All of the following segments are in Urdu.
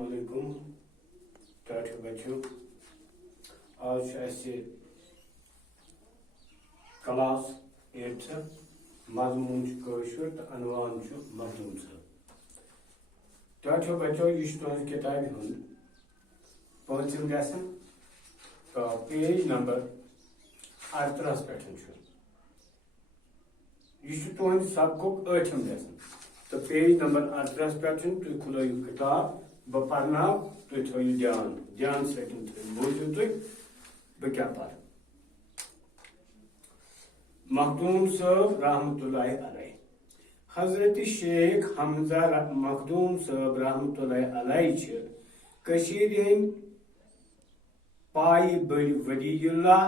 علیکم ٹاٹھو بچو آج کلاس 8 مضمون کٲشُر تہٕ عنوان مخدوم صٲب ٹاٹھو بچو یہ تہذ کتابہِ ہُنٛد 5م لیسن پیج نمبر 38 پٮ۪ٹھ یہ تہذ سبقُک 8م لیسن تو پیج نمبر 38 پٮ۪ٹھ تُہۍ کھُلٲیِو کتاب بہٕ پرناو تُہۍ تھٲیِو دھیان سۭتۍ بوٗزِو تُہۍ بہٕ کیٛاہ پرٕ مخدوم صٲب رحمۃ اللہ علیہ حضرت شیخ حمزہ مخدوم صٲب رحمۃ اللہ علیہ چھِ کٔشیٖرِ ہٕنٛدۍ پایہِ بٔڑۍ ولی اللہ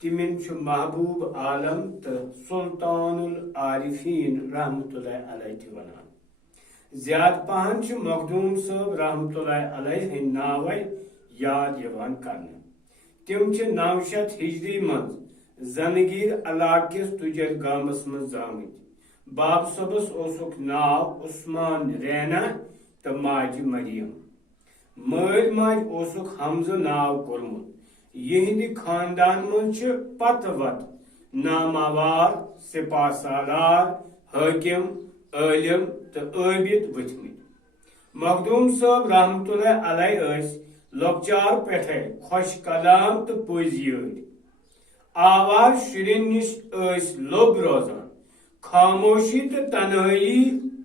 تِمن چھُ محبوب عالم تہٕ سلطان العارفین رحمۃ اللہ علیہ تہِ ونان زیادٕ پہن چھُ مخدوم صٲب رحمۃ اللہ علیہ ہٕنٛدۍ ناوے یاد یِوان کرنہٕ تِم چھِ 900 ہجری منٛز زنگیٖر علاقہٕ کِس تُجر گامس منٛز زامٕتۍ باب صٲبس اوسُکھ ناو عثمان رینا تہٕ ماجہِ مریم مٲلۍ ماجہِ اوسُکھ حمزٕ ناو کوٚرمُت یِہنٛدِ خاندان منٛز چھِ پتہٕ وتہٕ ناماوار سپاہ سالار حٲکِم عٲلِم تہٕ عٲبِد ؤتھمٕتۍ مخدوم صٲب رحمۃ اللہ علیہ ٲسۍ لۄکچار پٮ۪ٹھے خۄش کلام تہٕ پٔزۍ یٲرۍ آوارٕ شُرٮ۪ن نِش ٲسۍ لوٚب روزان خاموشی تہٕ تنہٲیی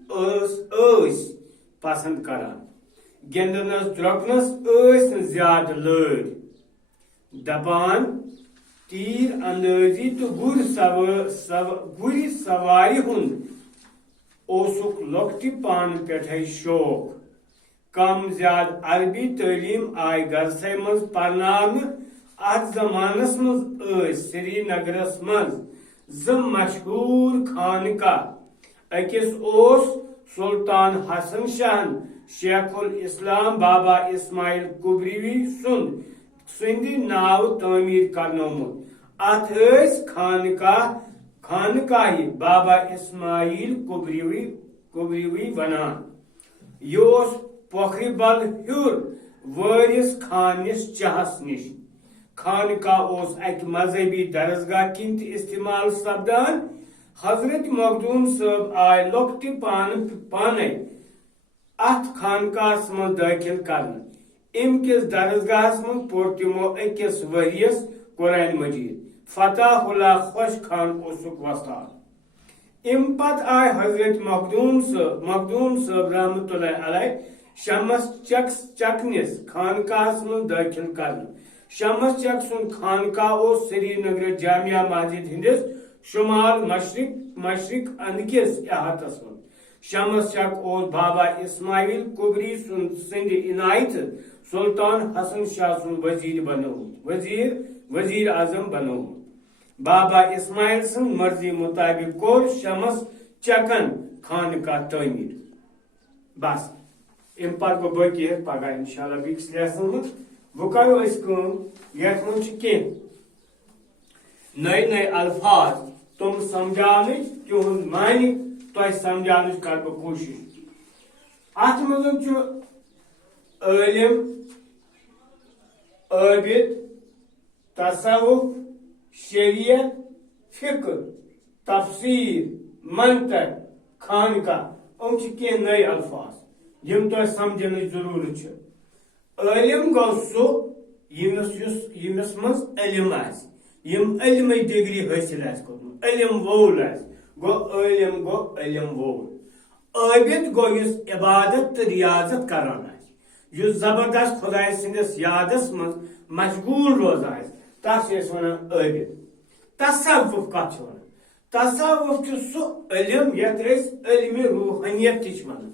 ٲسۍ پسنٛد کران گِنٛدنس درٛۄکنس ٲسۍ نہٕ زیادٕ لٲرۍ دپان تیٖر اندٲزی تہٕ گُرۍ سوارِ ہُنٛد اوسُکھ لۄکٹہِ پانہٕ پٮ۪ٹھے شوق کم زیادٕ عربی تعلیٖم آیہِ گرسے منٛز پرناونہٕ اتھ زمانس منٛز ٲسۍ سری نگرس منٛز 2 مشہوٗر خانقاہ أکِس اوس سلطان حسن شاہن شیخ الاسلام بابا اسماعیل کبریوی سٕنٛدِ ناوٕ تعمیٖر کرنومُت اتھ ٲسۍ خانقاہِ بابا اسماعیل کبریوی ونان یہِ اوس پوکھرِ بل ہیوٚر وٲرِث خان نِس چاہس نِش خانقاہ اوس اکہِ مذہبی درسگاہ کِنۍ تہِ استعمال سپدان حضرت مخدوم صٲب آیہِ لۄکٹہِ پانے اتھ خانقاہس منٛز دٲخل کرنہٕ امہِ کِس درسگاہس منٛز پوٚر تِمو أکِس ؤرِیس قرآن مجیٖد فتح اللہ خۄش خان اوسُکھ وۄستاد امہِ پتہٕ آیہِ حضرت مخدوم صٲب رحمۃ اللہ علیہ شمس چک نِس خانقاہس منٛز دٲخل کرنہٕ شمس چک سُنٛد خانقاہ اوس سری نگر جامعہ مسجد ہٕنٛدِس شمال مشرق اندکِس احاطس منٛز شمس چک اوس بابا اسماعیل کبری سٕنٛدِ عنایتہٕ سلطان حسن شاہ سُنٛد وزیر اعظم بنومُت بابا اسماعیل سٕنٛز مرضی مطٲبق کوٚر شمس چکن خانقاہ تعمیٖر بس امہِ پتہٕ گوٚو باقی پگہہ انشاءاللہ بیٚکِس لیسنس منٛز وۄنۍ کرو أسۍ کٲم یتھ منٛز چھِ کینٛہہ نٔے الفاظ تِم سمجھاونٕچ تِہُنٛد معنی تۄہہِ سمجھاونٕچ کرٕ بہٕ کوٗشش اتھ منٛز چھُ عٲلِم عٲبِد تصوف شریعت فقہ تفسیر منطق خانقاہ یِم چھِ کینٛہہ نٔے الفاظ یِم تۄہہِ سمجھنٕچ ضروٗرت چھِ عٲلِم گوٚو سُہ ییٚمِس منٛز علم آسہِ یِم علمٕچ ڈگری حٲصِل آسہِ کوٚرمُت علم وول آسہِ گوٚو عٲلِم گوٚو علم وول عٲبِد گوٚو یُس عبادت تہٕ ریاضت کران آسہِ یُس زبردست خۄداے سٕنٛدِس یادس منٛز مشغوٗل روزان آسہِ تتھ چھِ أسۍ ونان عٲبِد تصوُف کتھ چھِ ونان تصوُف چھُ سُہ علم یتھ أسۍ علمِ روحانیت تہِ چھِ ونان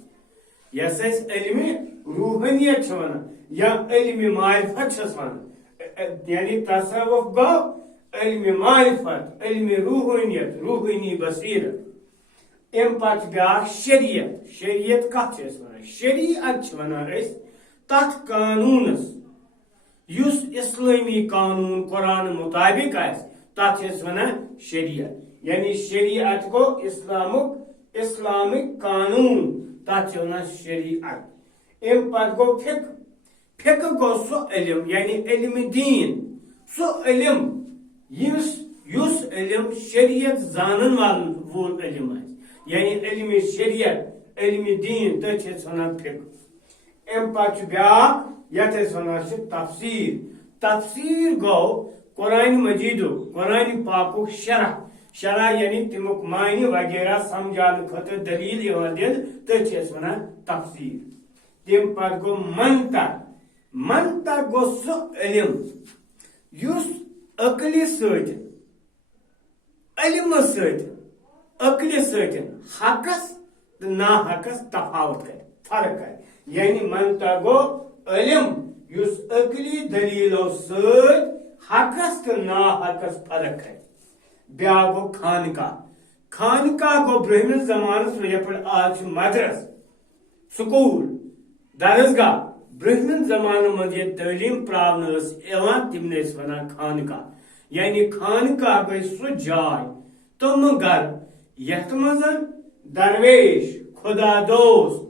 یس أسۍ علمِ روحانیت چھِ ونان یا علمِ معرفت چھِس ونان یعنی تصوُف گوٚو علمِ معرفت علمِ روحانیت روحانی بصیرت امہِ پتہٕ چھِ بیٛاکھ شریعت کتھ چھِ أسۍ ونان شریعت چھِ ونان أسۍ تتھ قانوٗنس یُس اسلٲمی قانوٗن قرآن مطابق آسہِ تتھ چھِ أسۍ ونان شریعت یعنی شریعت گوٚو اسلامِک قانوٗن تتھ چھِ ونان شریعت ام پتہ گو فقہ فقہ گو سو علم یعنی علم دین سو علم یس علم شریعت زانن وول علم یعنی علم شریعت علم دین تس ونان فقہ ام پتہ بیاکھ یتھ ونان تفسیر تفسیر گو قرآن مجید قرآن پاک شرح یعنی تمیک معنی وغیرہ سمجھانے خاطر دلیل دن تس ونان تفسیر تم پتہ گو منطق گو سو علم یس عقل ست علم ست عقل ست حقس تو نا حقس تفاوت کر فرق کر یعنی منطق گو علم یس عقلی دلیلو ست حقس تو نا حقس فرق ہے بیا گو خانقاہ گو برہمن زمانس یپ آج مدرس سکول درسگاہ برہمن زمان من یہ تعلیم پراؤن تم ونان خانقاہ یعنی خانقاہ گئی سو جائے تم گر یت مز درویش خدا دوست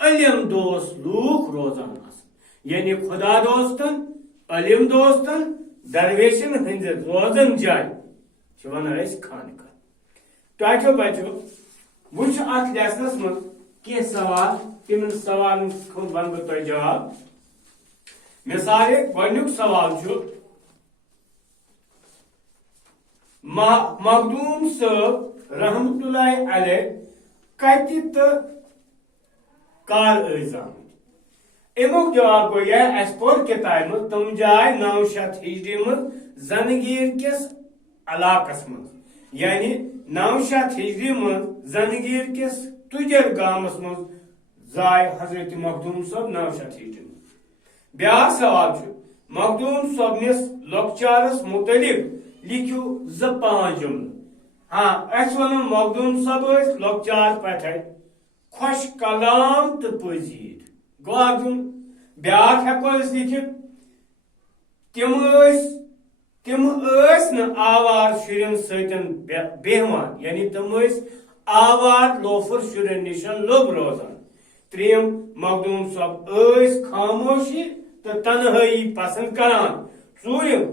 علم دوست لوک روزان یعنی خدا دوستن علم دوستن درویشن ہند روزن جائے ونان خانقاہ ٹاٹو بچو وچ ات لیسنس من کی سوال تم سوال ون بہ تہ جواب مثال گۄڈنیُک سوال مخدوم صٲب رحمت اللہ علیہ کتہ تو کر آمت امیک جواب گو یہ اس پور کتاب من تم جائے 900 ہجری من زنگیر کس علاقس من یعنی 900 ہجری من زنگیر کس تجر گامس من زائے حضرت مخدوم صاحب 900 ہجری من بیاکھ سوال مخدوم صٲبنس لۄکچارس متعلق لکھو 5 جملہ ہاں اس ونو مخدوم صاحب لۄکچار پٮ۪ٹھے خوش کلام تو پذیر گو اردن بیاکھ ہیکو اس لکھت تم آوار شرین ستن بہوان یعنی تم آوار لوفر شرین نشن لوگ روزان تریم مخدوم صاحب خاموشی تو تنہائی پسند کران ژوٗرِم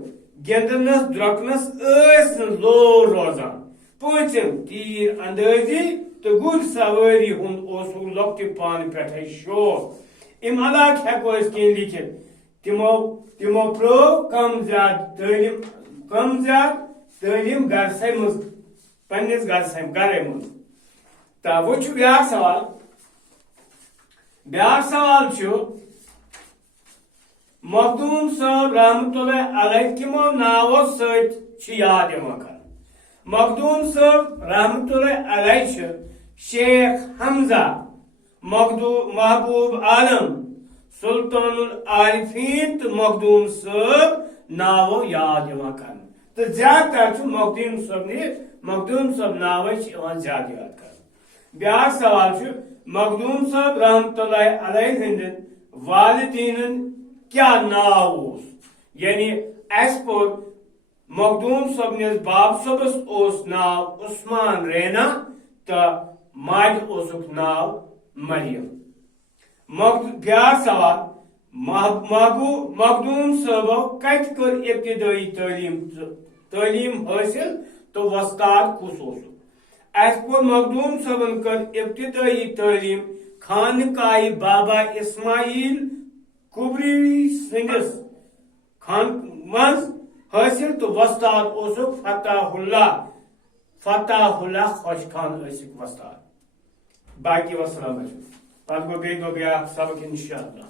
گندنس درۄکنس لو روزان پوٗژِم تیٖر اندٲزی تو گر سواری ہند لۄکٹہِ پانہٕ پٮ۪ٹھے شوق ام علاقہ ہیکو اس کین لکھت تمو پرو کم زیادہ تعلیم گرسے مز پنس گرے مز تو وہ بیاکھ سوال مخدوم صاحب رحمت اللہ علیہ کمو ناو ست یاد کر مخدوم صاحب رحمت اللہ علیہ شیخ حمزہ محبوب عالم سلطان العارفین تو مخدوم صاحب ناو یاد کر تو زیادہ تر مخدوم صاحب ناو زیادہ یاد کر بیاکھ سوال مخدوم صاحب رحمت اللہ علیہ ہند والدین کیا ناو یعنی اس پر مخدوم صاحب باب صبس ناو عثمان رینا تو ماج ناو مریم بیاکھ سوال مخدوم صاحبو کت کر ابتدائی تعلیم حاصل تو وستاد کس اس پر مخدوم صاحبن کر ابتدائی تعلیم خانقاہ بابا اسماعیل کبری سندس مز حاصل تو وستاد فتح اللہ خوش خان وستاد باقی وسلام پتہ گو بیاکھ سبق انشاءاللہ